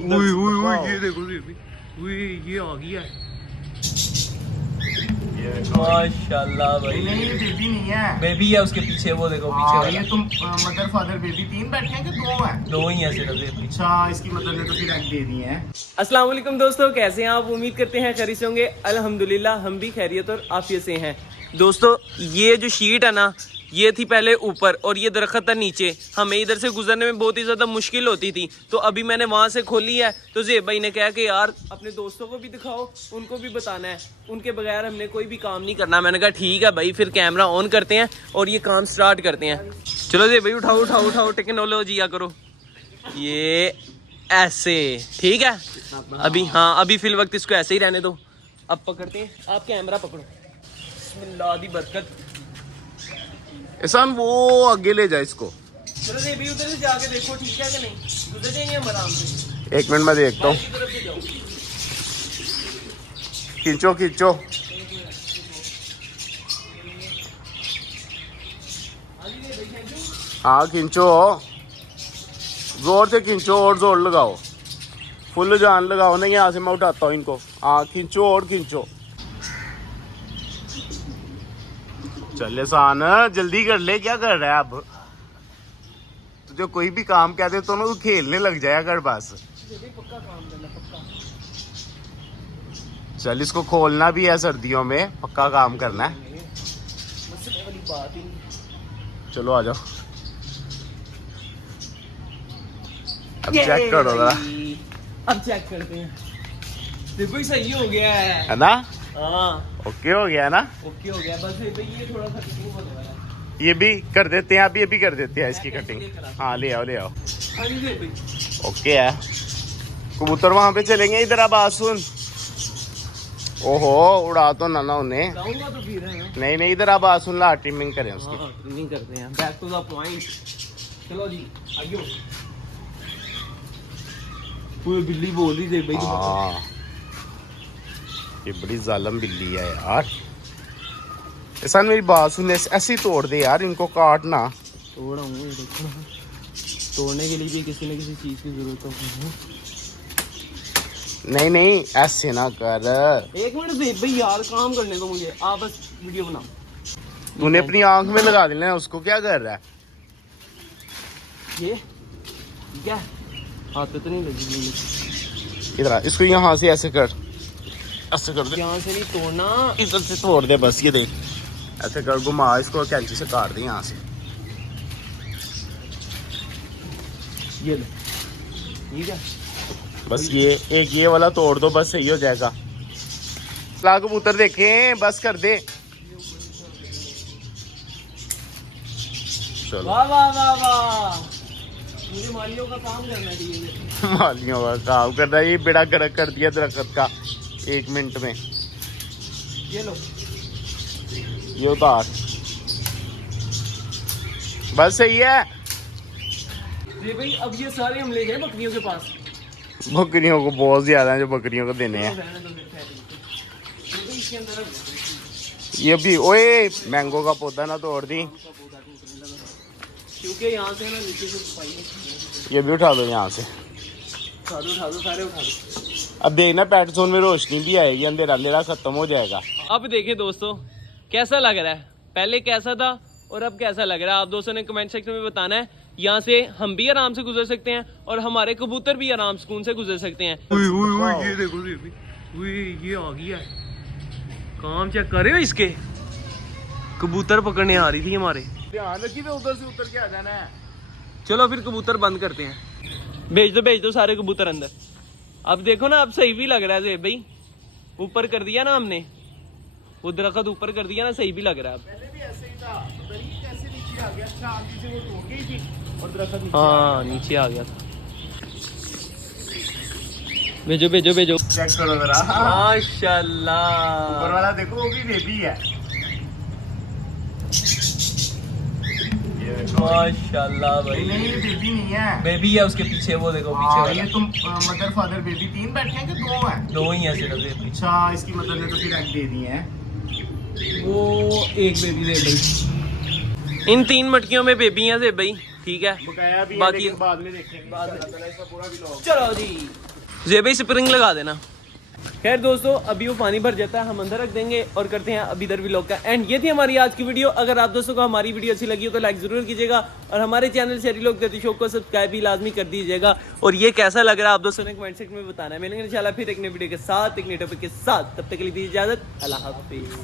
ये देखो ये आ गया है माशाल्लाह भाई। नहीं ये बेबी नहीं है, बेबी है उसके पीछे, वो देखो पीछे वाला। ये तुम मदर फादर बेबी तीन बैठे हैं कि दो हैं? दो ही है सिर्फ। अच्छा, इसकी मदर ने तो फिर एग दे दिए हैं। अस्सलाम वालेकुम दोस्तों, कैसे हैं आप? उम्मीद करते हैं खैरियत से होंगे। अल्हम्दुलिल्लाह हम भी खैरियत और आफियत से हैं। दोस्तों ये जो शीट है ना, ये थी पहले ऊपर और ये दरख्त था नीचे। हमें इधर से गुजरने में बहुत ही ज़्यादा मुश्किल होती थी, तो अभी मैंने वहाँ से खोली है। तो ज़ेब भाई ने कहा कि यार अपने दोस्तों को भी दिखाओ, उनको भी बताना है, उनके बगैर हमने कोई भी काम नहीं करना। मैंने कहा ठीक है भाई, फिर कैमरा ऑन करते हैं और ये काम स्टार्ट करते हैं। चलो ज़ेब भाई उठाओ उठाओ उठाओ, टेक्नोलॉजी या करो ये ऐसे, ठीक है। अभी हाँ, अभी फिल वक्त इसको ऐसे ही रहने दो। अब पकड़ते हैं, आप कैमरा पकड़ो। बिस्मिल्लाह दी बरकत। एहसान वो आगे ले जाए इसको। चलो भी उधर से जाके देखो ठीक है कि नहीं, गुजर जाएंगे हम आराम से। एक मिनट में देखता हूँ। खींचो खींचो, हाँ खींचो, जोर से खींचो और जोर लगाओ, फुल जान लगाओ। नहीं यहाँ से मैं उठाता हूँ इनको। हाँ खींचो और खींचो। चल सान जल्दी कर ले, क्या कर रहा है अब? तुझे कोई भी काम कहते तो ना तू खेलने लग जाया कर बस। चल इसको खोलना भी है सर्दियों में, पक्का काम करना है। चलो आ जाओ, अब चेक करो जरा। अब चेक करते हैं। देखो ही सही हो गया है ना? हाँ ओके हो गया ना? ओके हो गया। बस ये थोड़ा सा कटिंग होने वाला है। ये भी कर देते हैं, अभी कर देते हैं इसकी कटिंग। हाँ ले आओ ले आओ। हाँ जी भाई ओके है। कबूतर वहां पे चलेंगे, इधर अब आ सुन। ओहो उड़ा तो ना उन्हें। जाऊंगा तो फिर है। नहीं नहीं इधर अब आ सुन, ला ट्रिमिंग करें उसकी। हाँ ट्रिमिंग करते हैं, बैक टू द पॉइंट। चलो जी आइयो। पूरी बिल्ली बोल रही थी भाई। हाँ ये बड़ी जालम बिल्ली है यार। ऐसा मेरी बात सुन, ऐसे ही तोड़ दे यार, इनको काटना। तोड़ा हूँ, देखो तोड़ने के लिए भी किसी न किसी चीज की जरूरत है। नहीं नहीं ऐसे ना कर। एक मिनट दे भाई यार, काम करने दो मुझे। आप बस वीडियो बनाओ। तूने अपनी आंख में लगा देना, उसको क्या कर रहा है? ये क्या हाथ पे तो नहीं लगी? इधर इसको यहाँ से ऐसे कर, ऐसे कर दे। यहाँ से नहीं तोड़ना, इधर से तोड़ दे बस। ये देख ऐसे कर, घुमा इसको, कैंची से काट दे यहाँ से। ये ले, ठीक है। बस ये एक ये वाला तोड़ दो, बस सही हो जाएगा। ला कबूतर देखें, बस कर दे। चलो वाह वाह वाह वाह, मुझे मालियों का काम करना चाहिए। मालियों का काम करना, ये बेड़ा गर्क कर दिया दरख्त का 1 मिनट में। ये लो, ये उतार, बस सही है। ये भाई अब ये सारे हम ले गए बकरियों के पास। बकरियों को बहुत ज्यादा है जो बकरियों को देने हैं। ये भी ओए मैंगो का पौधा ना तोड़ दी, क्योंकि यहाँ से ना नीचे से सफाई। ये भी उठा दो यहाँ से। उठा दो सारे उठा दो। अब देखना पेट जोन में रोशनी भी आएगी, अंधेरा अंधेरा खत्म हो जाएगा। अब देखें दोस्तों कैसा लग रहा है, पहले कैसा था और अब कैसा लग रहा है। आप दोस्तों ने कमेंट सेक्शन में बताना है। यहाँ से हम भी आराम से गुजर सकते हैं और हमारे कबूतर भी आराम सुकून से गुजर सकते हैं। ये देखो ये आ गया है। काम चेक करे हो इसके, कबूतर पकड़ने आ रही थी हमारे। ध्यान रखिए, उधर से उतर के आ जाना है। चलो फिर कबूतर बंद करते हैं। भेज दो सारे कबूतर अंदर। अब देखो ना, अब सही भी लग रहा है ज़ेब भाई। ऊपर कर दिया ना हमने, वो दरख्त ऊपर कर दिया ना, सही भी लग रहा है अब। पहले भी ऐसे ही था, पता नहीं कैसे नीचे आ गया। अच्छा आगे से वो टूट गई थी और दरख्त नीचे हाँ नीचे आ गया था। भेजो चेक करो जरा। माशाल्लाह, ऊपर वाला देखो, वो भी बेबी है। माशाल्लाह भाई। नहीं ये बेबी नहीं है, बेबी है उसके पीछे, वो देखो पीछे हाँ, वाला। ये तुम मदर फादर बेबी तीन बैठे हैं कि दो हैं? दो ही है सिर्फ। अच्छा इसकी मदर ने तो फिर एग दे दिए हैं। वो एक बेबी दे भाई। इन 3 मटकियों में बेबी हैं ज़ेब भाई। ठीक है बकाया भी है, बाकी लेकिन बाद में देखेंगे इसका पूरा vlog। चलो जी जे भाई स्प्रिंग लगा देना। खैर दोस्तों अभी वो पानी भर जाता है, हम अंदर रख देंगे और करते हैं अभी इधर व्लॉग का एंड। ये थी हमारी आज की वीडियो। अगर आप दोस्तों को हमारी वीडियो अच्छी लगी हो तो लाइक जरूर कीजिएगा और हमारे चैनल शहरी लोग देती शो को सब्सक्राइब भी लाजमी कर दीजिएगा। और ये कैसा लग रहा है आप दोस्तों ने कमेंट सेक्शन में बताना है। मिलेंगे इंशाल्लाह फिर एक नई वीडियो के साथ, एक नई टॉपिक के साथ। तब तक के लिए दीजिए इजाजत, अल्लाह हाफिज।